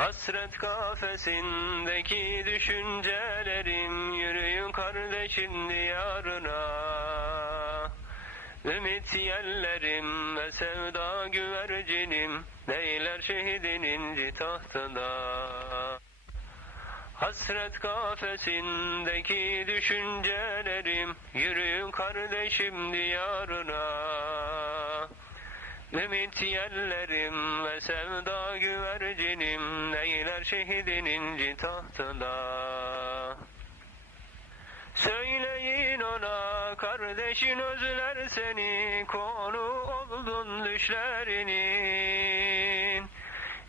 Hasret kafesindeki düşüncelerim Yürüyün kardeşin diyarına. Ümit yellerim ve sevda güvercinim Neyler şehidin inci tahtında Hasret kafesindeki düşüncelerim Yürüyün kardeşim diyarına. Ümit yellerim ve sevda şehidin inci tahtında Söyleyin ona kardeşin özler seni Konu oldun düşlerinin.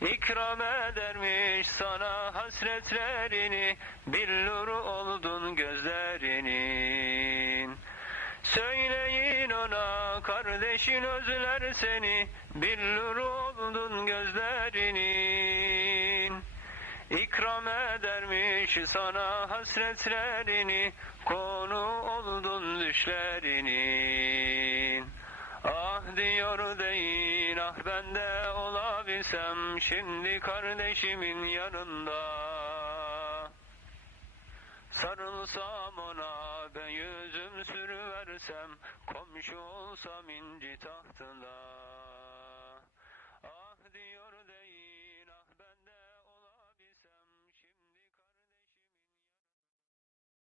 İkram edermiş sana hasretlerini Billur oldun gözlerinin. Söyleyin ona kardeşin özler seni Billur oldun gözlerinin İkram edermiş sana hasretlerini Konu oldun düşlerinin Ah diyor deyin ah ben de olabilsem Şimdi kardeşimin yanında. Sarılsam ona ben yüzüm sürüversem Komşu olsam inci tahtında